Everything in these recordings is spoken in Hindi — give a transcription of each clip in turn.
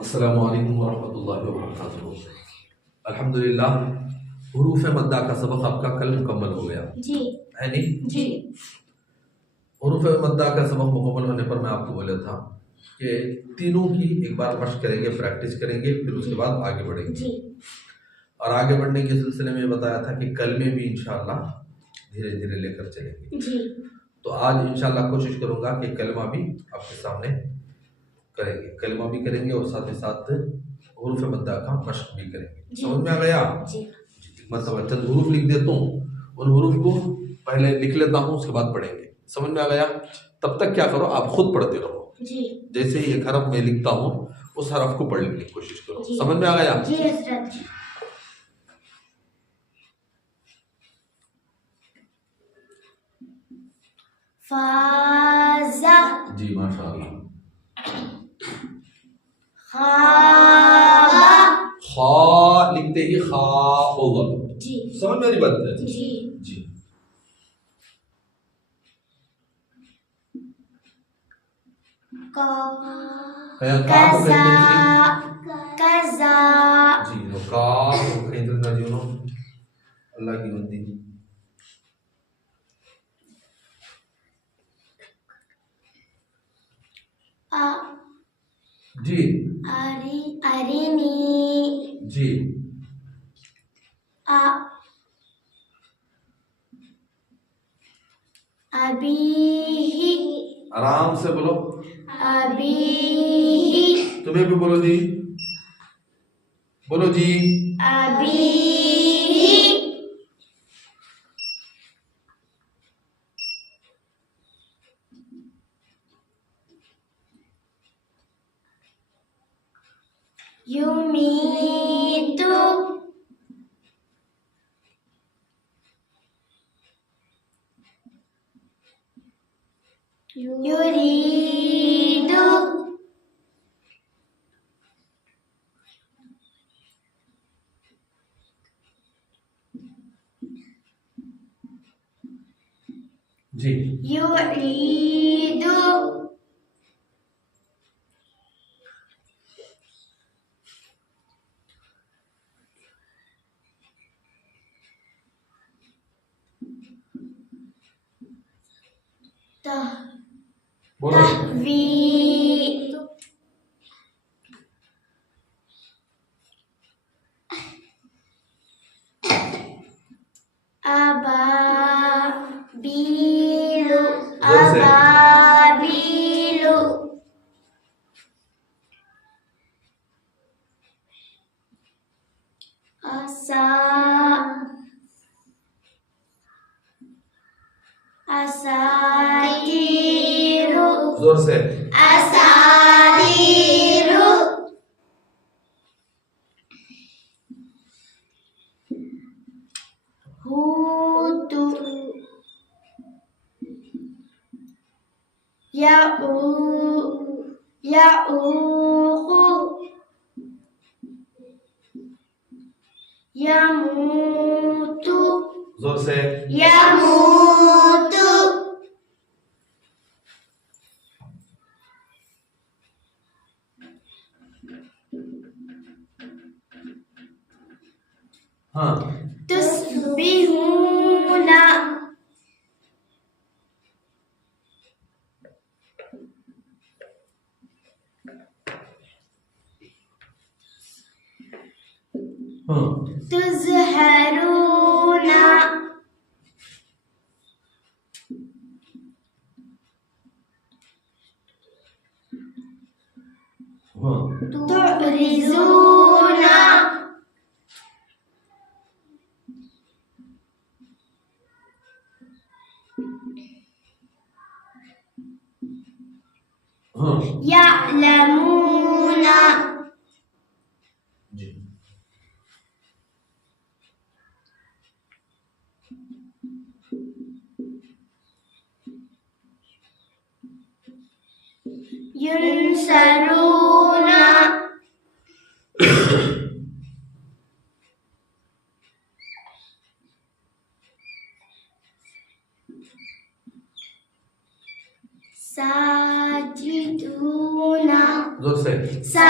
अस्सलामु अलैकुम वरहमतुल्लाहि वबरकातुहू। अल्हम्दुलिल्लाह, हुरूफ मद्दा का सबक आपका कल मुकम्मल हो गया जी। है नहीं जी। हुरूफ मद्दा का सबक मुकम्मल होने पर मैं आपको बोला था कि तीनों की एक बार मशक करेंगे, प्रैक्टिस करेंगे, फिर उसके बाद आगे बढ़ेंगे। जी। और आगे बढ़ने के सिलसिले में बताया था कि कल में भी इंशाअल्लाह धीरे धीरे लेकर चलेंगे। जी। तो आज इंशाअल्लाह कोशिश करूंगा कि कलमा भी आपके सामने करेंगे, कलमा भी करेंगे और साथ ही साथ हुरूफ मद्दा का मशक भी करेंगे। समझ में आ गया? जी। मतलब चंद हुरूफ लिख देता हूँ, उन हुरूफ को पहले लिख लेता हूँ, उसके बाद पढ़ेंगे। समझ में आ गया? तब तक क्या करो, आप खुद पढ़ते रहो। जी। जैसे ही एक हरफ में लिखता हूँ उस हरफ को पढ़ने की कोशिश करो। समझ में आ गया? जी हज़रत। फाज़ा। जी माशाअल्लाह। खाबा। खा लिखते ही खा होगा। जी। समझ में आ रही बात है? जी। जी। कज़ा। कज़ा। जी नो का कहीं तक ना जीनो अल्लाह की बंदी। जी। अरिनी। जी। अबीही। आराम से बोलो। अबीही। तुम्हें भी बोलो जी, बोलो जी। अबीही। युमीतु। युरीदु। जी। युईदु। बोलो। तहवी। अबाबीलु। जोर से। अबाबीलु। असा। असातीरु। जोर से। असातीरु। हूतु। याऊ। याऊकु। यमूतु। जोर से। यमूतु। हाँ। तुस्बिहूना। हाँ। तुज़हरूना। हाँ। तुरिज़ूना। हाँ। यअलमूना। जी। युनसरूना। साजिदूना। जोर से। सा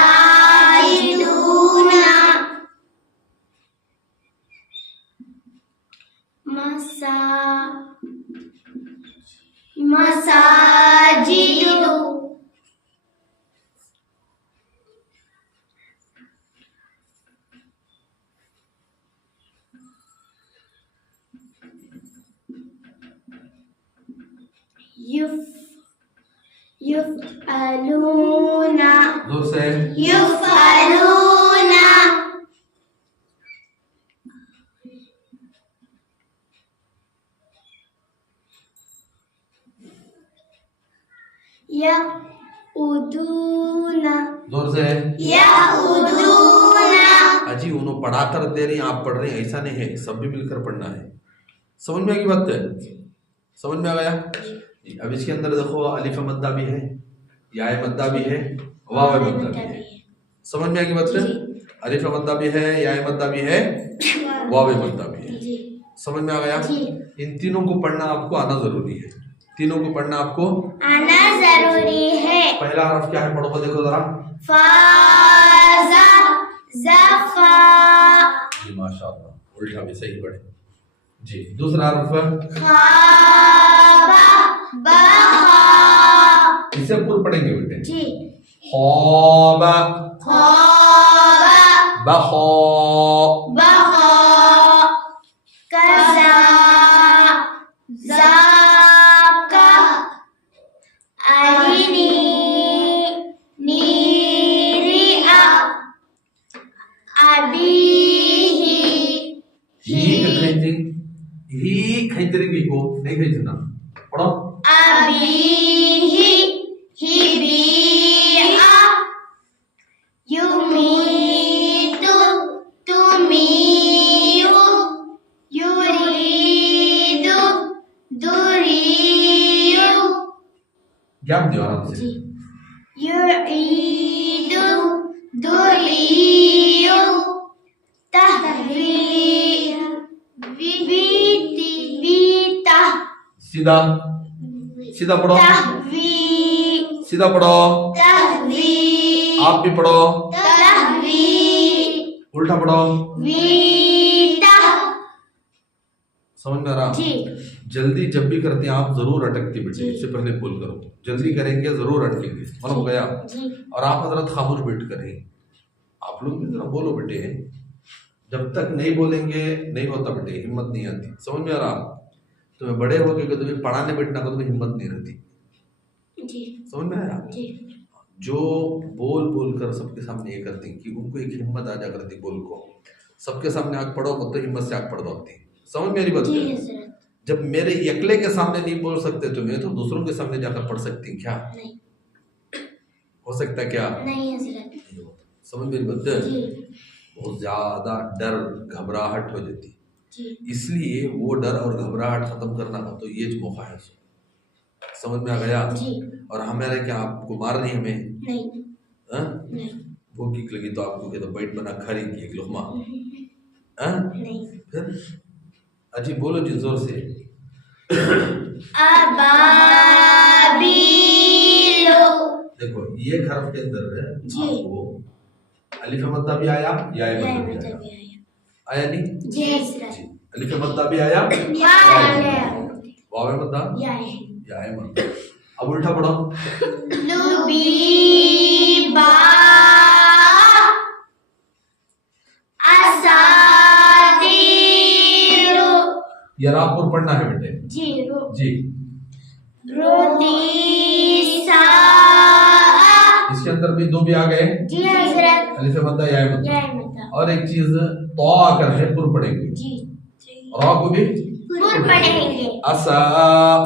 मसा मसाजिदु युफ़अलूना जोर से युफ़अलूना यऊदूना जोर से यऊदूना अजी उन्होंने पढ़ा कर दे रही हैं, आप पढ़ रहे हैं, ऐसा नहीं है, सब भी मिलकर पढ़ना है। समझ में आ गई बात है? समझ में आ गया? अब इसके अंदर देखो अलिफ मद्दा भी है, या मद्दा भी है, वाव मद्दा भी है। समझ में आ गई बात है? अलिफ मद्दा भी है, या मद्दा भी है, वाव मद्दा भी है। समझ में आ गया? इन तीनों को पढ़ना आपको आना जरूरी है, तीनों को पढ़ना आपको आना जरूरी है। पहला हरफ क्या है, पढ़ो देखो जरा। फाज़ा ज़फ़ा जी माशाअल्लाह, उल्टा भी सही पढ़े जी। दूसरा हरफ खाबा बहा इसे पूर्ण पढ़ेंगे बेटे। जी खौबा खाबा बखौ बहा कज़ा ज़ाका अरिनी नीरिआ अबीही ही खैतरी को नहीं खैतना, पढ़ो। अबीही हिबिआ युमीतु तुमीयु युरीदु दुरीयु ज्ञान दियो आराम से। युईदु दुरीयु तहवीता सीधा सीधा पढ़ो, सीधा पढ़ो, तहवी आप भी पढ़ो, तहवी उल्टा पढ़ो। वीता समझ में आ रहा? जी जल्दी जब भी करते हैं आप जरूर अटकती बेटे, इससे पहले बोल करो। जल्दी करेंगे जरूर अटकेंगे, मतलब हो गया। जी और आप हजरत खामोश बैठ करें, आप लोग भी जरा बोलो बेटे, जब तक नहीं बोलेंगे नहीं होता बेटे, हिम्मत नहीं आती। समझ में आ रहा? तुम्हें बड़े हो गए तुम्हें पढ़ाने बैठना को तुम्हें हिम्मत नहीं रहती। जी समझ में आया? जी जो बोल बोल कर सबके सामने ये करती कि उनको एक हिम्मत आ जा करती, बोल को सबके सामने आग पढ़ो तो हिम्मत से आग पढ़ दौड़ती। समझ में मेरी बात? जी हज़रत जब मेरे अकेले के सामने नहीं बोल सकते तुम्हें, तो दूसरों के सामने जाकर पढ़ सकती क्या? नहीं हो सकता क्या? नहीं हज़रत समझ मेरी बात? जी बहुत ज्यादा डर घबराहट हो जाती, जी इसलिए वो डर और घबराहट खत्म करना का तो ये मौका है। समझ में आ गया? जी और हमारे क्या आपको मार रही हमें? नहीं हाँ? नहीं भूख की लगी तो आपको कहते बैठ बना खा लेंगी एक लुकमा। हाँ? नहीं फिर अजी बोलो जी जोर से। अबाबिलो देखो ये हरफ के अंदर जी। आपको अलिफ मद्दा भी आया, या या मद्दा भी मतलब आया, भी आया आया नहीं? जी हज़रत जी। अलिफ मद्दा भी आया, या वाव मद्दा, या या मद्दा। अब उल्टा पढ़ो। लुबीबा असातिरु ये रापुर पढ़ना है बेटे जी जी। रोदीसा इसके अंदर भी दो भी आ गए, जी हज़रत अलिफ मद्दा या मद्दा। या मतलब और एक चीज तो आकर है पुर पढ़ेंगे, जी रा को भी पुर पढ़ेंगे। असा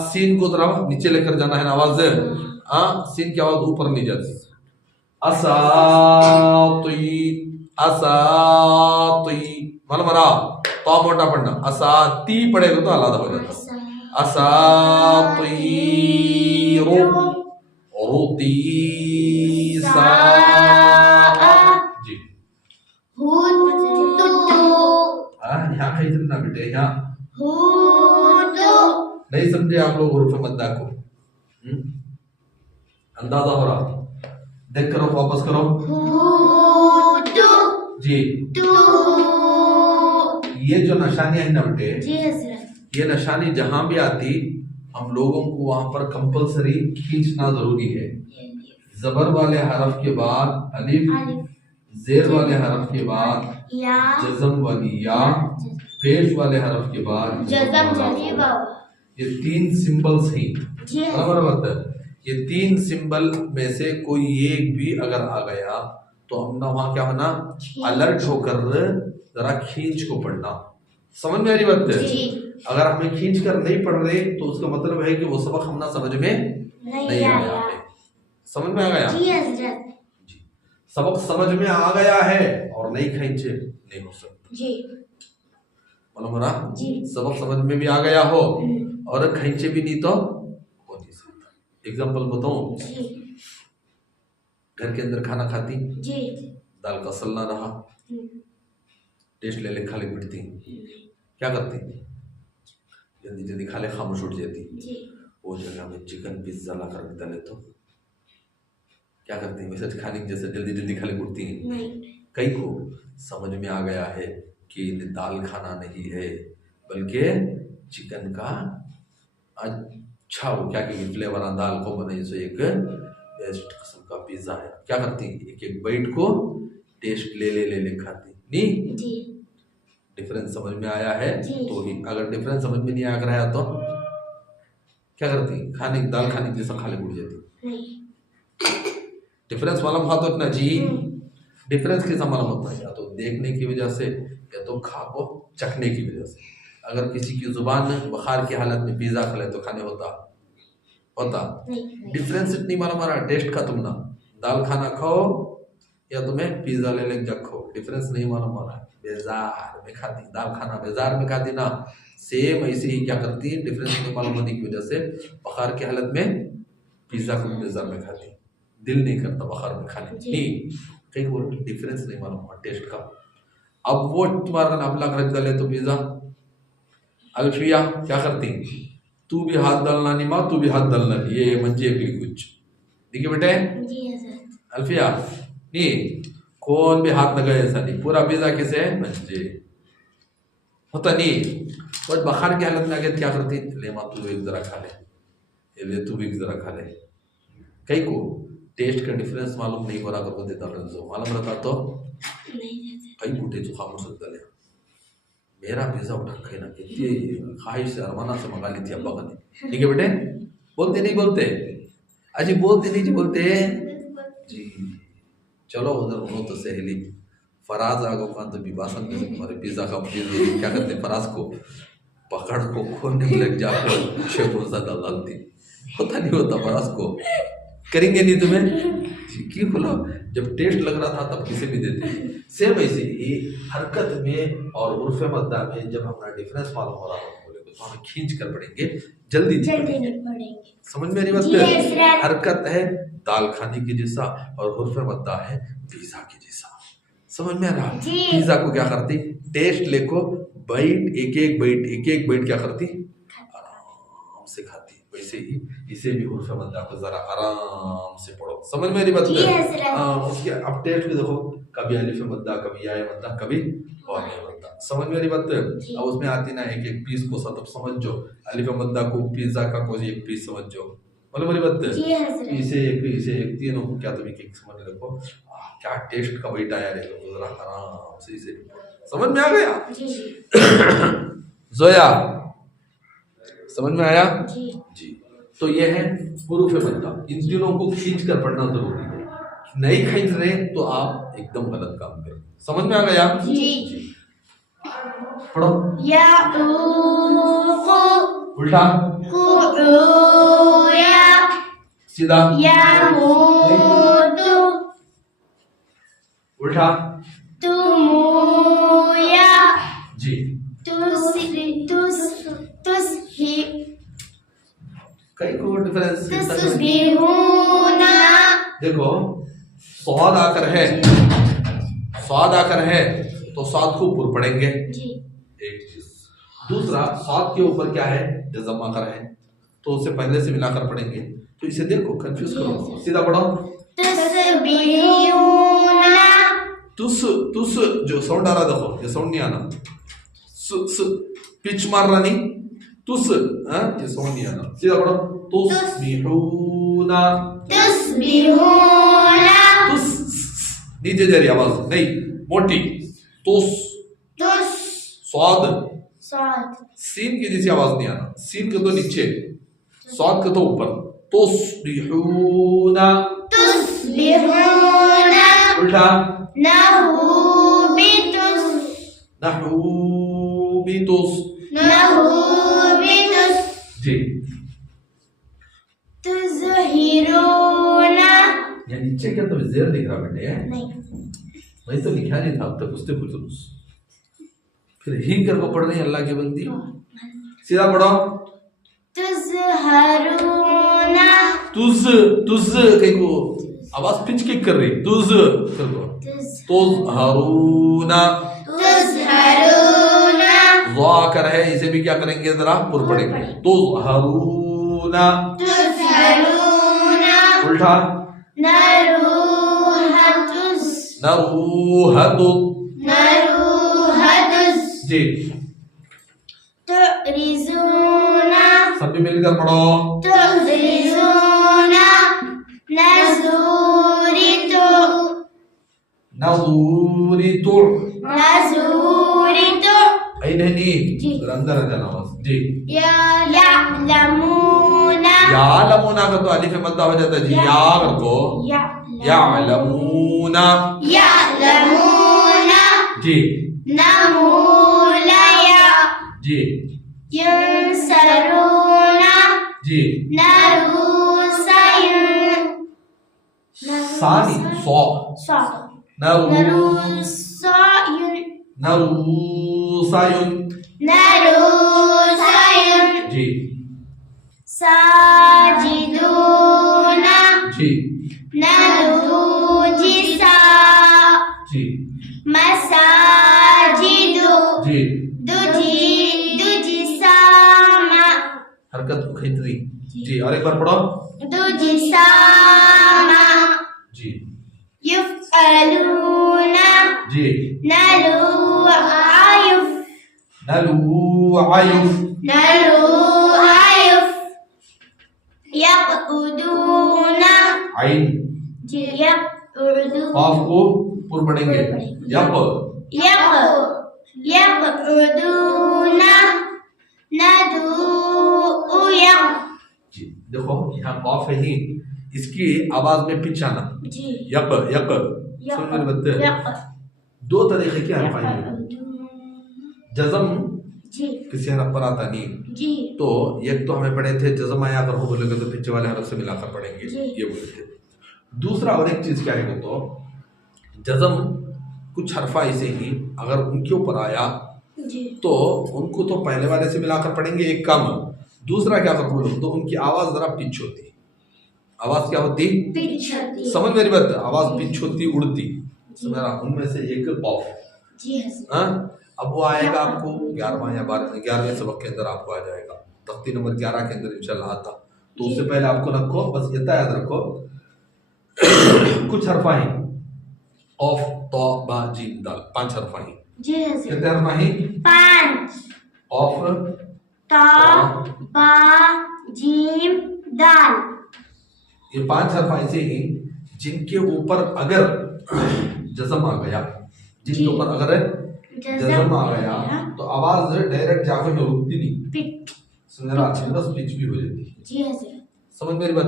सीन को जरा नीचे लेकर जाना है ना, आवाज हाँ सीन की आवाज ऊपर नहीं जाती। असाती असाती मालूम मरा तो मोटा पढ़ना, असाती पढ़ेगा तो आलादा हो जाता। असातीरु रुतीसा जी। हुतु यहाँ कहीं ना बेटे, यहाँ हुतु नहीं समझे आप लोग हुरूफ मद्दा को? अंदाजा हो रहा? देख करो, वापस करो हुतु जी। तु ये जो निशानियां है ना बेटे, जी हज़रत ये निशानी जहां भी आती हम लोगों को वहां पर कंपलसरी खींचना जरूरी है। जबर वाले हरफ के बाद अलिफ, जेर वाले हरफ के बाद या जज़म वाली या, पेश वाले हरफ के बाद जज़म वाली वाव। ये तीन सिंबल्स ही जी बराबर बात है। ये तीन सिंबल में से कोई एक भी अगर आ गया तो हमने वहां क्या होना, अलर्ट होकर जरा खींच को पढ़ना। समझ में आ रही बात है? जी अगर हमें खींच कर नहीं पढ़ रहे तो उसका मतलब है कि वो सबक हमने समझ में नहीं आया है। समझ में आ गया? जी हजरत। जी, सबक समझ में आ गया है और नहीं खींचे नहीं हो सकता। जी मालूम हो रहा? जी सबक समझ में भी आ गया हो और खींचे भी नहीं तो हो नहीं सकता। एग्जाम्पल बताऊं, जी घर के अंदर खाना खाती, जी दाल का सलना रहा, टेस्ट ले ले, खा ले, पिटती, क्या करती? जल्दी जल्दी खा ले, खामोश उठ जाती। जी वो जगह में चिकन पिज्जा ला कर डाले तो क्या करती? वैसे खाने की जैसे जल्दी जल्दी खा ले उठती हैं। नहीं कई को समझ में आ गया है कि दाल खाना नहीं है बल्कि चिकन का अच्छा वो क्या कहेंगे फ्लेवर दाल को बने जैसे एक बेस्ट किस्म का पिज्जा है। क्या करती? एक एक बाइट को टेस्ट ले ले ले ले खाती। नहीं, जी डिफरेंस समझ में आया है जी। तो ही। अगर डिफरेंस समझ में नहीं आ रहा है तो क्या करती? खाने दाल खाने की जैसा खा ले उठ जाती। नहीं डिफरेंस मालूम हुआ तो इतना जी। डिफरेंस किस मालूम होता है? या तो देखने की वजह से या तो खाको चखने की वजह से। अगर किसी की जुबान बुखार की हालत में पिज्जा खा ले तो खाने होता नहीं डिफरेंस इतनी मालूम आ रहा टेस्ट का। तुम ना दाल खाना खाओ या तुम्हें पिज्जा ले ले जग खाओ, डिफरेंस नहीं मालूम आ रहा है। बेजार में खाती दाल खाना, बेजार में खाती ना, सेम ऐसे ही क्या करती है, डिफरेंस नहीं मालूम होने की वजह से बुखार की हालत में पिज्जा को बेजार में खाती, दिल नहीं करता बुखार में खाने की। कहीं बोलो डिफरेंस नहीं मालूम हुआ टेस्ट का। अब वो तुम्हारा नामला रख डाले तो पिज्जा। अल्फिया क्या करती? तू भी हाथ डालना नहीं माँ, तू भी हाथ डालना नहीं, ये मंजे भी कुछ देखिए बेटे। जी हजरत। अल्फिया नहीं, कौन भी हाथ लगाए ऐसा नहीं, पूरा पिज्जा किसे है मंजे होता नहीं। और बुखार की हालत में आगे क्या करती? ले माँ तू एक जरा खा ले, ये ले तू भी एक जरा खा ले। कई को टेस्ट का डिफरेंस मालूम नहीं हो रहा कर देता मालूम रहता तो कई बूटे जो खामोश डाले। मेरा पिज्जा उठा खाना कितनी ख्वाहिश से अरमाना से मंगा ली थी अब्बा ने। ठीक है बेटे, बोलते नहीं बोलते अजी, बोलते नहीं जी, बोलते जी। चलो उधर उन्हों तो सहेली फराज आगो खान तो बीबासन में हमारे पिज्जा का क्या करते, फराज को पकड़ को खोलने में लग जाकर शेखों ज्यादा डालती होता नहीं होता। फराज को करेंगे नहीं तुम्हें क्यों बोलो, जब टेस्ट लग रहा था तब किसे भी देते। सेम ऐसे ही हरकत में और उर्फ मद्दा में जब हमारा डिफरेंस मालूम हो रहा हो बोले तो हमें खींच कर पढ़ेंगे, जल्दी नहीं पढ़ेंगे। समझ में आ रही बात? हरकत है दाल खाने की जैसा और उर्फ मद्दा है पिज्जा की जैसा। समझ में आ रहा? पिज्जा को क्या करती? टेस्ट लेको बाइट एक एक बाइट क्या करती? आराम से खाती। वैसे ही इसे भी उर्फ मद्दा को जरा आराम से पढ़ो। समझ में आ रही बात? उसके अब टेस्ट भी देखो, कभी अलिफ मद्दा, कभी या मद्दा, कभी और मद्दा। समझ में आ रही बात? अब उसमें आती ना एक एक पीस को सब समझ जो, अलिफ मद्दा को पिज्जा का कोई एक पीस समझ जो, मतलब मेरी बात इसे एक तीनों को क्या तुम एक समझ रखो। क्या टेस्ट का बेटा यार, तो जरा आराम से इसे समझ में आ गया। जोया समझ में आया जी। तो ये है हुरूफ मद्दा, इन तीनों को खींच कर पढ़ना जरूरी है। नहीं खींच रहे तो आप एकदम गलत काम करें। समझ में आ गया जी? पढ़ो। या उल्टा सीधा उल्टा जी। कई को डिफरेंस देखो, स्वाद आकर है तो स्वाद को ऊपर पढ़ेंगे एक चीज। दूसरा स्वाद के ऊपर क्या है, जज़म आकर है तो उसे पहले से मिलाकर पढ़ेंगे। तो इसे देखो कंफ्यूज करो, सीधा पढ़ो। तुस जो साउंड आ रहा देखो, ये साउंड नहीं आना। पिच मार रहा नहीं, तुस, ये समझ नहीं आना, सीधा पढ़ो तुस्बिहूना, तुस्बिहूना, तुस नीचे जा रही आवाज नहीं मोटी, तुस स्वाद, साद, सीन की जैसी आवाज नहीं आना, सीन के तो नीचे, स्वाद के तो ऊपर, तुस्बिहूना, तुस्बिहूना, उल्टा नहूबितुस, नहूबितुस, नहूबितुस, जी तुज़हिरूना, यहाँ नीचे क्या तो जेर दिख रहा बेटे है, नहीं, वही तो लिखा नहीं था अब तक, उससे पूछो फिर ही कर को पढ़ रही है अल्लाह की बंदी, सीधा पढ़ो तुज़हरूना, तुझ तुझ कहीं को आवाज पिच किक कर रही, तुझ कर को तुज़हरूना, तुज़हरूना, ज़ा कर है, इसे भी क्या करेंगे जरा पुर पढ़ेंगे, तुज़हरूना, तुज़हरूना, उल्टा नरूहतुस, नरूहतुस, नरूहतुस, जी तुरिज़ूना, सभी मिलकर पढ़ो तुरिज़ूना, नज़ूरितु, नज़ूरितु, नज़ूरितु, आई नहीं जी। अंदर आ जाना बस, जी यअलमूना, यालमूना का तो अलिफ मद्दा हो जाता है जी, या कर को यालमूना, यअलमूना, जी नमूलया, जी युनसरूना, जी नरूसयुन, सानी सौ नरू नरूसयुन, नरूसायुन, नरूसयुन, जी साजिदूना, जी नरूजिसा, जी मसाजिदु, जी दुजिसामा, हरकत को खींच रही, जी और एक बार पढ़ो दुजिसामा, जी युफ़अलूना, जी नलूआयुफ, नलूआयुफ, नलूआयुफ, यक़उदूना, आइन यक़उदू, काफ को पुर पढ़ेंगे, यप यक़उदूना, नदूया, जी देखो यहाँ काफ है ही, इसकी आवाज में पिच आना, जी यक यक सुन मेरे बच्चे, दो तरीके के हरफ आएंगे, जज़म जी किसी हरफ पर आता नहीं, जी तो एक तो हमें पढ़े थे जज़म आया अगर हो बोलेगे तो पीछे वाले हरफ से मिलाकर पढ़ेंगे, जी। ये बोले थे। दूसरा और एक चीज क्या है तो जज़म कुछ हरफा ऐसे ही अगर उनके ऊपर आया जी तो उनको तो पहले वाले से मिलाकर पढ़ेंगे एक कम, दूसरा क्या कर बोलो तो उनकी आवाज जरा पिच होती, आवाज क्या होती, पिछती, समझ मेरी बात, आवाज पिच होती उड़ती, मेरा उनमें से एक कॉफ, जी हाँ अब वो आएगा आपको 11वां या 11वें सबक के अंदर आपको आ जाएगा, तख्ती नंबर 11 के अंदर इंशाल्लाह आता, तो उससे पहले आपको रखो बस इतना याद रखो कुछ हरफा ही ऑफ तो बा जीम दाल 5 हरफा ही, जी कितने हरफा ही, 5 ऑफ ता बा जीम दाल, ये 5 हरफा ऐसे ही जिनके ऊपर अगर जज़म आ गया, जिनके ऊपर अगर जज़म आ गया तो आवाज डायरेक्ट जाकर में रुकती नहीं, सुनहरा बस पिच भी हो जाती, जी समझ मेरी बात,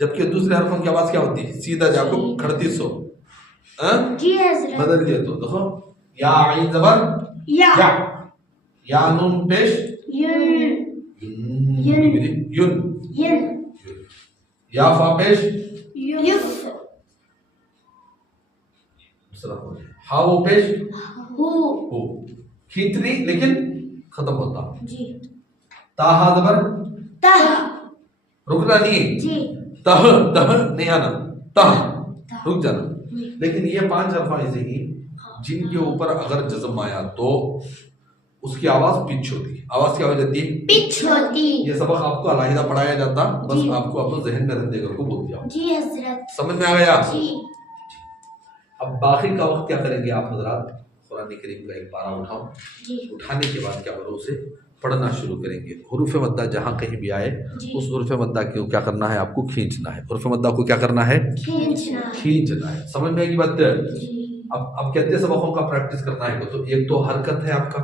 जबकि दूसरे हरफों की आवाज क्या होती है, सीधा जाको खड़ती सो, जी बदल गया तो देखो या आइन जबर या नून पेश युन युन युन युन या फा पेश युफ हा वो पेश हु हो, खींचनी लेकिन खत्म होता, जी ताहा जबर तह रुकना नहीं, जी तह तह नहीं आना, तह रुक जाना, लेकिन ये 5 हरफ ऐसे ही जिनके ऊपर अगर जज़म आया तो उसकी आवाज पिच होती, आवाज क्या हो जाती है, पिच होती, ये सबक आपको अलहदा पढ़ाया जाता, बस जी। आपको अपने जहन में रख देकर को बोल दिया, जी हजरत, समझ में आ गया। जी अब बाकी का वक्त क्या करेंगे आप हजरात, कुरान करीम का एक पारा उठाओ, जी उठाने के बाद क्या करो उसे पढ़ना शुरू करेंगे। हुरूफ मद्दा जहाँ कहीं भी आए जी। उस हुरूफ मद्दा को क्या करना है, आपको खींचना है। हुरूफ मद्दा को क्या करना है, खींचना है। समझ में आएगी बात? जी। अब कहते सबकों का प्रैक्टिस करना है तो एक तो हरकत है, आपका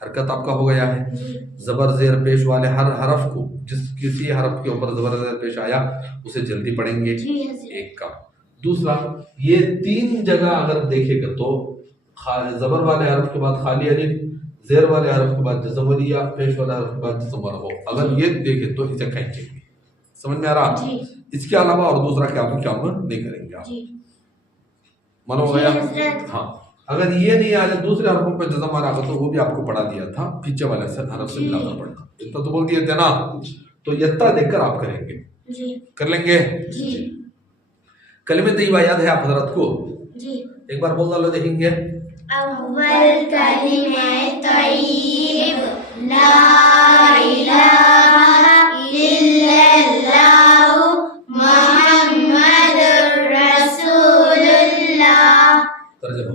हरकत आपका हो गया है। जबर जेर पेश वाले हर हरफ को, जिस किसी हरफ के ऊपर जबर जेर पेश आया उसे जल्दी पढ़ेंगे, एक का। दूसरा, ये 3 जगह अगर देखेगा तो जबर वाले हरफ के बाद खाली अलिफ, जेर वाले हरफ के बाद जज़म वाली या, पेश वाले हरफ के बाद जज़म वाला हो, अगर ये देखे तो इसे खींचेंगे। समझ में आ रहा? इसके अलावा और दूसरा क्या काम नहीं करेंगे आप। मानो हो गया? हाँ, अगर ये नहीं आ रहा दूसरे हरफों पे जज़म आ रहा तो वो भी आपको पढ़ा दिया था, पीछे वाले हरफ से मिलाकर पढ़ना। इतना तो बोल दिए थे ना, तो यत्ता देखकर आप करेंगे। कर लेंगे? कलिमे तय्यबा याद है आप हजरत को? एक बार बोल डालो, देखेंगे। अव्वल कलिमे तय्यब ला इलाहा इल्लल्लाह मुहम्मदुर रसूलुल्लाह। तर्जुमा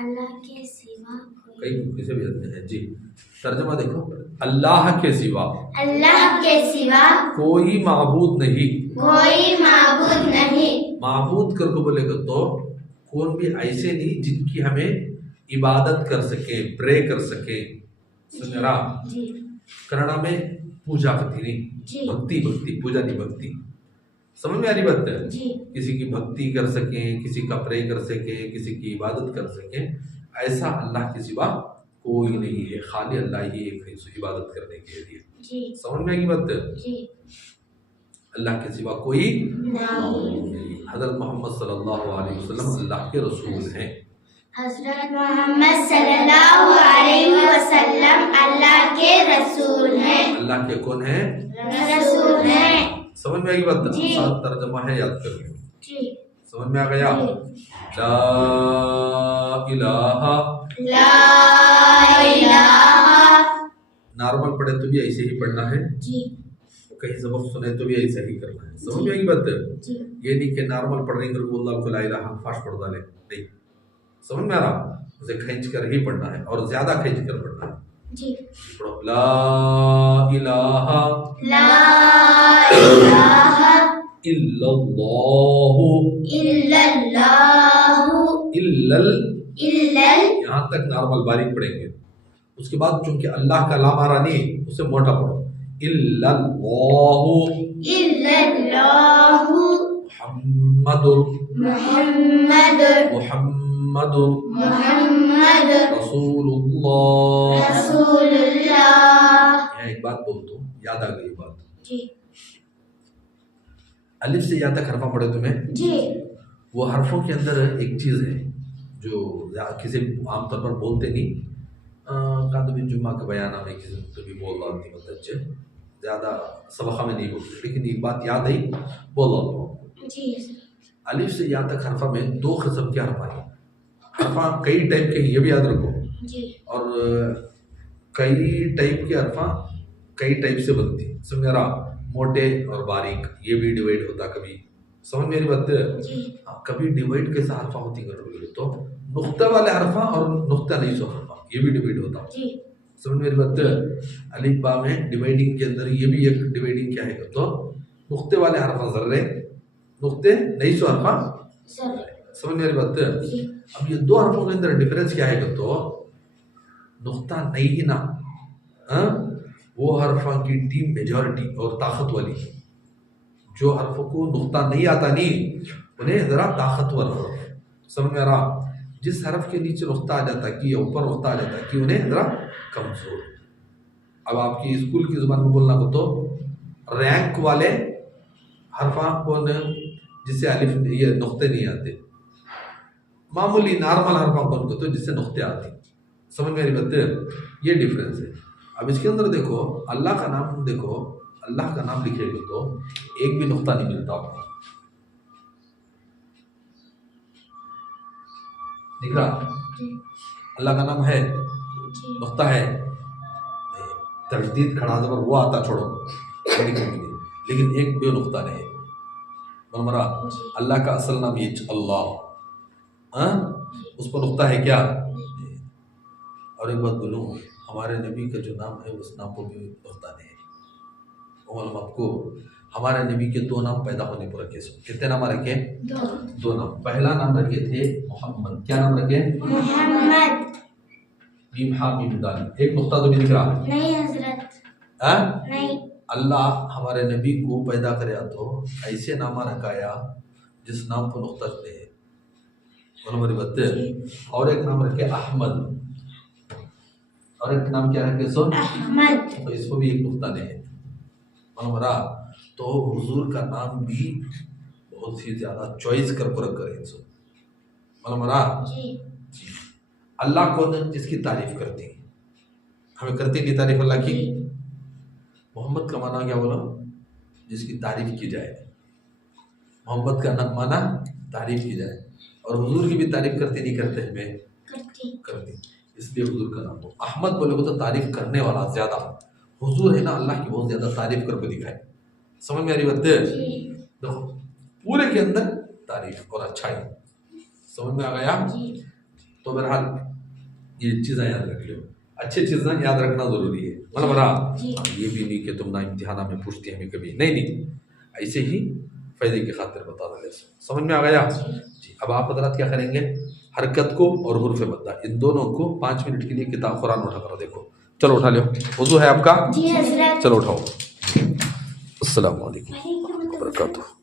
अल्लाह के सिवा कई किसे भी आते हैं जी। तर्जुमा देखो, अल्लाह के सिवा, अल्लाह के सिवा कोई माबूद नहीं, कोई माबूद नहीं। माबूद करके बोलेगा तो कौन भी ऐसे नहीं जिनकी हमें इबादत कर सके, प्रे कर सके। सुनरा कन्नड़ा में पूजा करती नहीं, भक्ति भक्ति, पूजा नहीं भक्ति। समझ में आ रही बात? किसी की भक्ति कर सके, किसी का प्रे कर सके, किसी की इबादत कर सके, ऐसा अल्लाह के सिवा कोई नहीं है। खाली अल्लाह ही एक है इबादत करने के लिए। समझ में आएगी बात? अल्लाह के सिवा कोई नहीं। हज़रत मोहम्मद सल्लल्लाहु अलैहि वसल्लम अल्लाह के रसूल हैं। हज़रत मोहम्मद सल्लल्लाहु अलैहि वसल्लम अल्लाह के रसूल हैं। अल्लाह के कौन है? रसूल हैं। समझ में आएगी बात? साथ तर्जुमा है, याद कर लो। समझ में आ गया? ला इलाहा, ला इलाहा। नॉर्मल पढ़े तो भी ऐसे ही पढ़ना है, कहीं सबक सुने तो भी ऐसा ही करना है। समझ में आएगी बात? ये नहीं कि नॉर्मल पढ़ रही अल्लाह को ला इलाहा फास्ट पढ़ डाले, नहीं। समझ में आ रहा? उसे खींच कर ही पढ़ना है और ज्यादा खींच कर पढ़ना है। पढ़ो, ला इलाहा, ला इलाहा इल्लल्लाहु, इल्लल्लाहु, इल्लल, इल्लल। यहाँ तक नॉर्मल बारीक पढ़ेंगे। उसके बाद चूंकि अल्लाह का लाम आ रहा नहीं, उसे मोटा पढ़ो। इल्लल्लाहु, इल्लल्लाहु मुहम्मदुर, मुहम्मदुर, मुहम्मदुर मुहम्मदुर रसूलुल्लाह, रसूलुल्लाह। यहाँ एक बात बोलता हूँ, याद आ गई बात। अलिफ से या तक हरफा पढ़े तुम्हें, वो हरफों के अंदर एक चीज़ है जो किसी आमतौर पर बोलते नहीं। कादबी जुम्मा का बयाना में किसी तो भी बोल रहा थी, मतलब ज़्यादा सबका में नहीं बोलते, लेकिन एक बात याद आई, बोल रहा हूँ। अलिफ से या तक हरफा में 2 किस्म के हरफा है। हरफा कई टाइप के, ये भी याद रखो। और कई टाइप के हरफा कई टाइप से बनती है। समझ रहा? मोटे और बारीक, ये भी डिवाइड होता कभी। समझ मेरी बात? कभी डिवाइड कैसा हरफा होती है तो नुक्ता वाले हरफा और नुक्ता नहीं सो हरफा, ये भी डिवाइड होता। समझ मेरी बात? अलिफ बा में डिवाइडिंग के अंदर ये भी एक डिवाइडिंग क्या है तो नुक्ते वाले हरफा जर्रे, नुक्ते नहीं सो हरफा। समझ मेरी बात? अब ये 2 हरफों के अंदर डिफरेंस क्या है तो नुक्ता नहीं ही ना, वो हरफा की टीम मेजॉरिटी और ताकत वाली। जो हरफों को नुक्ता नहीं आता नहीं, उन्हें जरा ताकतवर हरफ। समझ में आ रहा? जिस हरफ के नीचे नुक्ता आ जाता कि या ऊपर नुक्ता आ जाता कि उन्हें जरा कमजोर। अब आपकी स्कूल की जुबान में बोलना हो तो रैंक वाले हरफा कौन, जिससे अलिफ ये नुक्ते नहीं आते। मामूली नॉर्मल हरफा कौन को तो जिससे नुक्ते आते। समझ में आ रही बात? ये डिफरेंस है। अब इसके अंदर देखो, अल्लाह का नाम देखो, अल्लाह का नाम लिखेगा तो एक भी नुक्ता नहीं मिलता आपको। दिख रहा? अल्लाह का नाम है, नुक्ता है, तजदीद खड़ा जबर वो आता, छोड़ो लेकिन एक भी नुक्ता नहीं। मरा अल्लाह का असल नाम ये अल्लाह, उस पर नुक्ता है क्या? और एक बात बोलूँ, हमारे नबी का जो नाम है उस नाम को भी नुक्ता नहीं है। वो मालूम आपको, हमारे नबी के 2 नाम पैदा होने पर रखे। कितने नाम रखे? 2 नाम। पहला नाम रखे थे मोहम्मद। क्या नाम रखे? मोहम्मद। मीम हा मीम दाल। एक नुक्ता तो भी दिख रहा नहीं हजरत, नहीं। अल्लाह हमारे नबी को पैदा कराया तो ऐसे नाम रखाया जिस नाम को नुक्ता दे। हमारी बात है। और एक नाम रखे अहमद, और एक नाम क्या रखे? सो अहमद। तो इसको भी एक नुक्ता नहीं है। हमारा तो हुजूर का नाम भी बहुत ही ज्यादा चॉइस कर करें। सो हमारा जी। अल्लाह कौन? जिसकी तारीफ करती है। हमें करती नहीं तारीफ अल्लाह की। मोहम्मद का माना क्या बोला? जिसकी तारीफ की जाए। मोहम्मद का नाम माना तारीफ की जाए। और हुजूर की भी तारीफ करते नहीं करते? हमें करती, इसलिए हुजूर का नाम हो। अहमद बोले को तो तारीफ करने वाला ज्यादा। हुजूर है ना, अल्लाह की बहुत ज्यादा तारीफ करके दिखाए। समझ में आ रही बात है? देखो पूरे के अंदर तारीफ और अच्छाई। समझ में आ गया? तो बहरहाल ये चीज़ें याद रख लो। अच्छी चीज़ें याद रखना ज़रूरी है। मतलब रहा ये भी नहीं कि तुम ना इम्तिहाना में पूछती हमें कभी, नहीं, ऐसे ही फ़ायदे की खातिर बता दें। समझ में आ गया जी? अब आप हज़रात क्या करेंगे? हरकत को और हुर्फ़ मद्दा इन दोनों को 5 मिनट के लिए किताब कुरान उठा कर देखो। चलो उठा लो। वुज़ू है आपका? जी हजरत। चलो उठाओ। अस्सलाम वालेकुम व रहमतुल्लाहि व बरकातुहू।